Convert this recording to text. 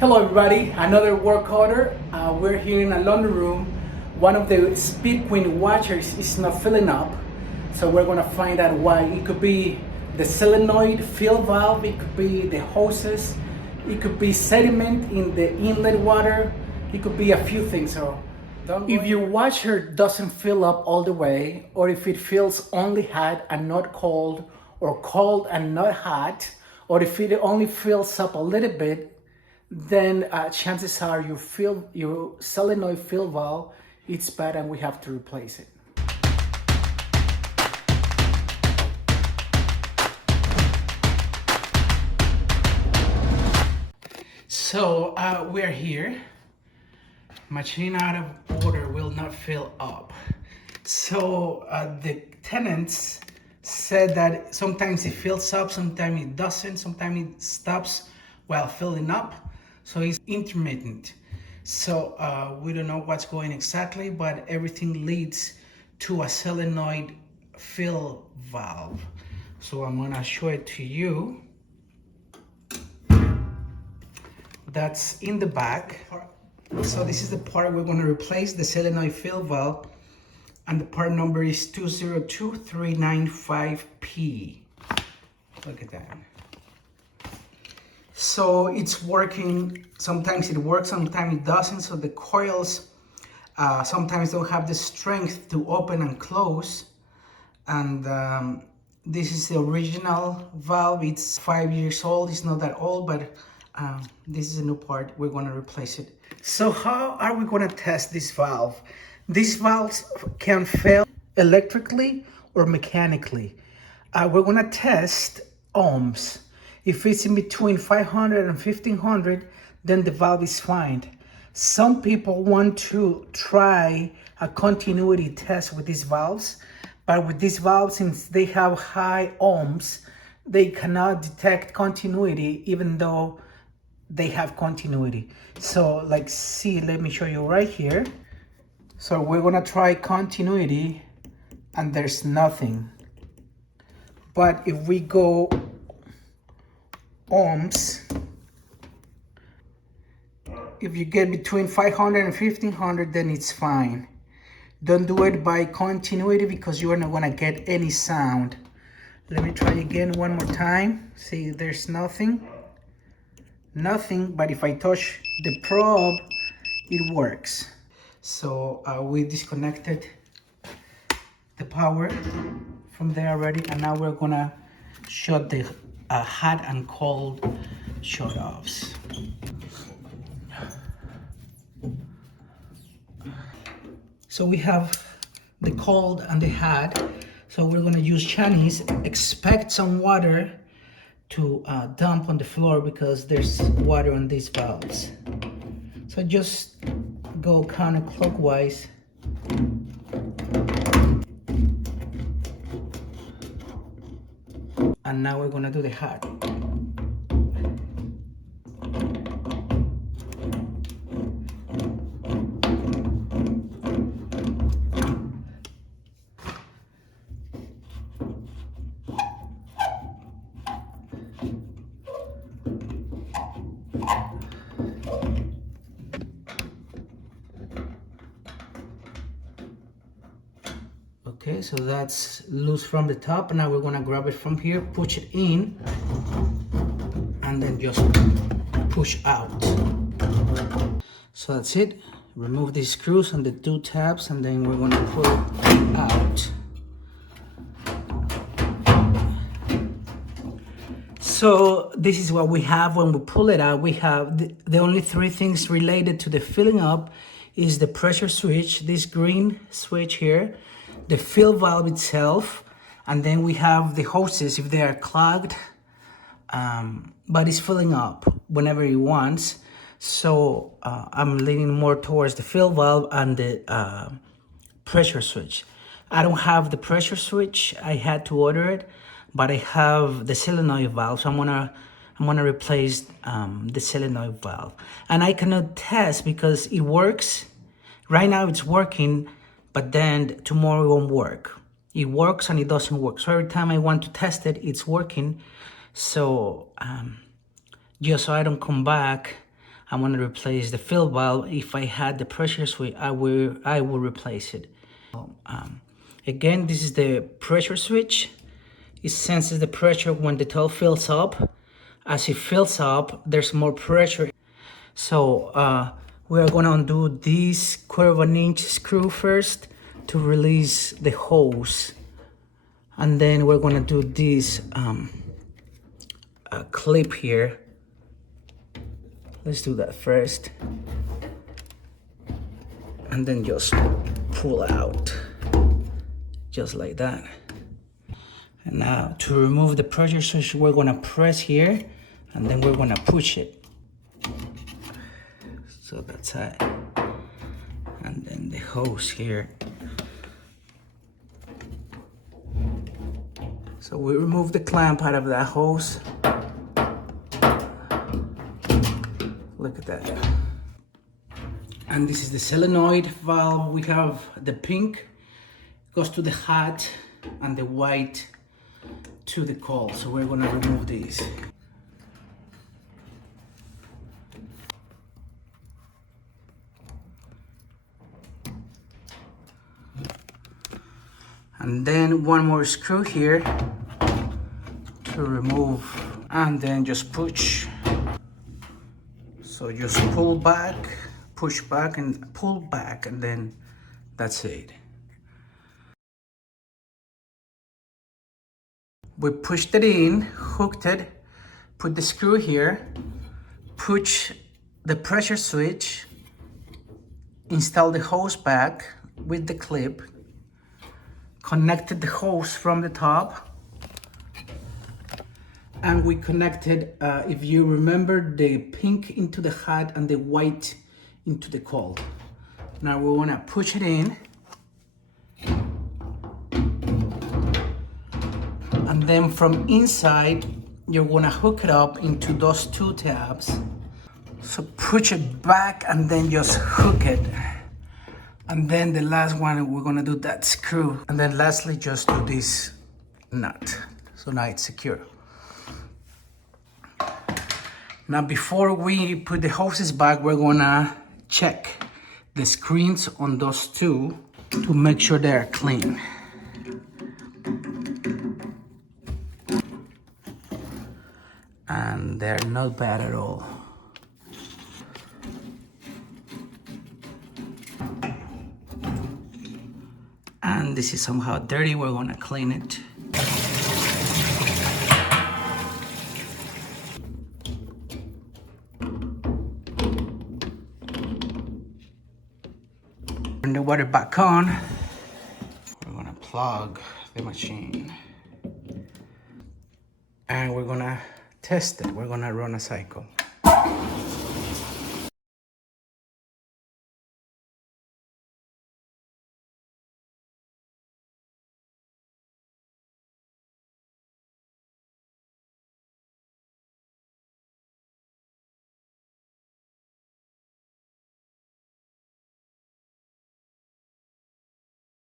Hello everybody, another work order. We're here in a laundry room. One of the speed queen washers is not filling up. So we're gonna find out why. It could be the solenoid fill valve, it could be the hoses, it could be sediment in the inlet water, it could be a few things. So if your washer doesn't fill up all the way, or if it feels only hot and not cold, or cold and not hot, or if it only fills up a little bit, then chances are your solenoid fill valve it's bad and we have to replace it. So we're here. Machine out of order will not fill up. So the tenants said that sometimes it fills up, sometimes it doesn't, sometimes it stops while filling up. So it's intermittent. So we don't know what's going exactly, but everything leads to a solenoid fill valve. So I'm gonna show it to you. That's in the back. So this is the part we're gonna replace, the solenoid fill valve, and the part number is 202395P. Look at that. So it's working, sometimes it works, sometimes it doesn't. So the coils sometimes don't have the strength to open and close. And this is the original valve. It's 5 years old, it's not that old, but this is a new part, we're gonna replace it. So how are we gonna test this valve? These valves can fail electrically or mechanically. We're gonna test ohms. If it's in between 500 and 1500, then the valve is fine. Some people want to try a continuity test with these valves, but with these valves, since they have high ohms, they cannot detect continuity even though they have continuity. So like, see, let me show you right here. So we're gonna try continuity and there's nothing. But if we go ohms, if you get between 500 and 1500, then it's fine. Don't do it by continuity because you are not gonna get any sound. Let me try again one more time. See, there's nothing, but if I touch the probe, it works. So we disconnected the power from there already, and now we're gonna shut the hot and cold shut-offs. So we have the cold and the hot. So we're gonna use Chinese. Expect some water to dump on the floor because there's water on these valves. So just go counterclockwise. And now we're gonna do the hot. Okay, so that's loose from the top. Now we're gonna grab it from here, push it in, and then just push out. So that's it. Remove these screws and the two tabs, and then we're gonna pull it out. So this is what we have when we pull it out. We have the only three things related to the filling up is the pressure switch, this green switch here, the fill valve itself, and then we have the hoses if they are clogged, but it's filling up whenever it wants. So I'm leaning more towards the fill valve and the pressure switch. I don't have the pressure switch, I had to order it, but I have the solenoid valve, so I'm gonna replace the solenoid valve. And I cannot test because it works. Right now it's working, but then tomorrow it won't work. It works and it doesn't work. So every time I want to test it, it's working. So just so I don't come back I want to replace the fill valve. If I had the pressure switch, I will replace it. Again, this is the pressure switch. It senses the pressure when the tail fills up. As it fills up, there's more pressure. So we are gonna undo this 1/4 screw first to release the hose. And then we're gonna do this clip here. Let's do that first. And then just pull out, just like that. And now to remove the pressure switch, we're gonna press here and then we're gonna push it. So that's it. And then the hose here. So we remove the clamp out of that hose. Look at that. And this is the solenoid valve. We have the pink goes to the hat and the white to the coil. So we're gonna remove these. And then one more screw here to remove, and then just push. So just pull back, push back and pull back, and then that's it. We pushed it in, hooked it, put the screw here, push the pressure switch, install the hose back with the clip, connected the hose from the top, and we connected, if you remember, the pink into the hat and the white into the coil. Now we want to push it in, and then from inside you're going to hook it up into those two tabs. So push it back and then just hook it. And then the last one, we're gonna do that screw. And then lastly, just do this nut. So now it's secure. Now before we put the hoses back, we're gonna check the screens on those two to make sure they're clean. And they're not bad at all. And this is somehow dirty, we're gonna clean it. Turn the water back on. We're gonna plug the machine. And we're gonna test it. We're gonna run a cycle.